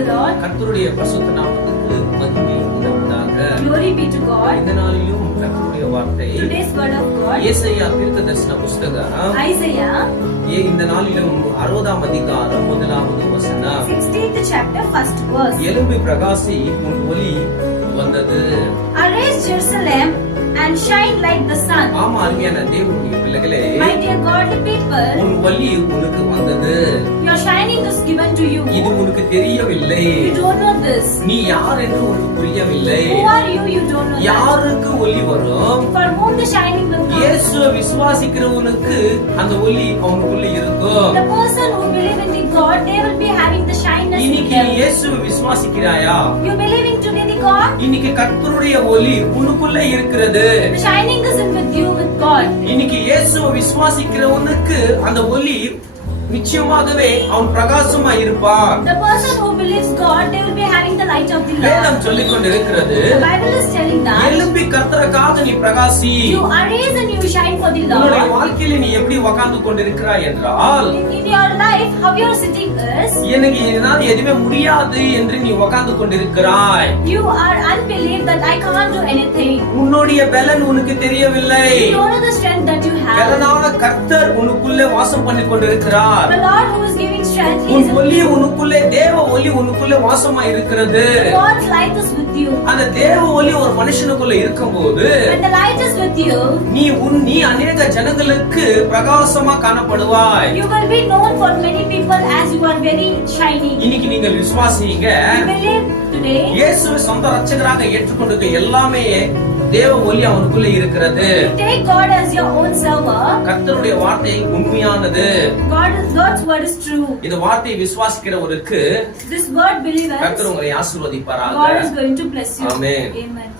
the Lord. கர்த்தருடைய பரிசுத்த நாமத்துக்கு மகிமை உண்டாவதாக. Glory be to God. இந்த நாளிலும் கர்த்தருடைய வார்த்தை Today's word of God. ஏசாயா தீர்க்கதரிசன புத்தகம் Isaiah. இந்த நாளிலும் 60ஆம் அதிகாரம் 1வது வசனம். 16th chapter, 1st verse. எழும்பி பிரகாசி, உன் ஒளி வந்தது. Arise Jerusalem and shine like the sun. ஆமா, அருமையான தேவனுடைய பிள்ளைகளே, My dear godly people, உன் ஒளி உனக்கு வந்தது. your shining is given to you. இது உனக்கு தெரியவில்லை. You don't know this. நீ யார் என்று உனக்கு புரியவில்லை. Who are you? You don't know that. யாருக்கு ஒளி வரும்? For whom the shining will come? இயேசுவை விசுவாசிக்கிறவனுக்கு அந்த ஒளி அவனுக்குள்ள இருக்கும். The person who believe in the God, they will be having the shyness in இன்னைக்கு them. இயேசுவை விசுவாசிக்கிறாயா? You believing today the God? இன்னைக்கு கர்த்தருடைய ஒளி உனக்குள்ள இருக்கிறது. The shining is in with you with God. இன்னைக்கு இயேசுவை விசுவாசிக்கிறவனுக்கு அந்த ஒளி நிச்சயமாகவே அவன் பிரகாசமா இருப்பான். The person who believes God, they will be having the light of the Lord. வேதம் சொல்லிக் கொண்டிருக்கிறது, The Bible is telling that எழும்பி கர்த்தருக்காக நீ பிரகாசி. you arise and you shine for the உன்னுடைய Lord. வாழ்க்கையில நீ எப்படி உட்கார்ந்து கொண்டிருக்கிறாய் என்றால், In your life, how you are sitting is, எனக்கு இதனால் எதுவுமே முடியாது என்று நீ உட்கார்ந்து கொண்டிருக்கிறாய். you are unbelief that I can't do anything. உன்னுடைய பலன் உனக்கு தெரியவில்லை. You don't know the strength that you have. பலனான கர்த்தர் உனக்குள்ளே வாசம் பண்ணி கொண்டிருக்கிறார். The Lord who is giving strength, He உன் is ஒளி உனக்குள்ளே, தேவ ஒளி உனக்குள்ளே வாசமா இருக்கிறது. God's light is with you. அந்த தேவ ஒளி ஒரு மனுஷனுக்குள்ள இருக்கும்போது When the light is with you, நீ அநேக ஜனங்களுக்கு பிரகாசமா காணப்படுவாய். you will be known for many people as you are very shining. இன்னைக்கு நீங்கள் விசுவாசிங்க. You believe today. இயேசுவை சொந்த ரட்சகராக ஏற்றுக்கொண்டிருக்க எல்லாமே தேவ ஒளி அவனுக்குள்ள இருக்கிறது. You take God as your own server. கர்த்தருடைய வார்த்தை உண்மையானது. God's word is true. இந்த வார்த்தையை விசுவாசிக்கிறவருக்கு This word believers, கர்த்தர் உங்களை ஆசீர்வதிப்பாராக. God is going to bless you. Amen. Amen.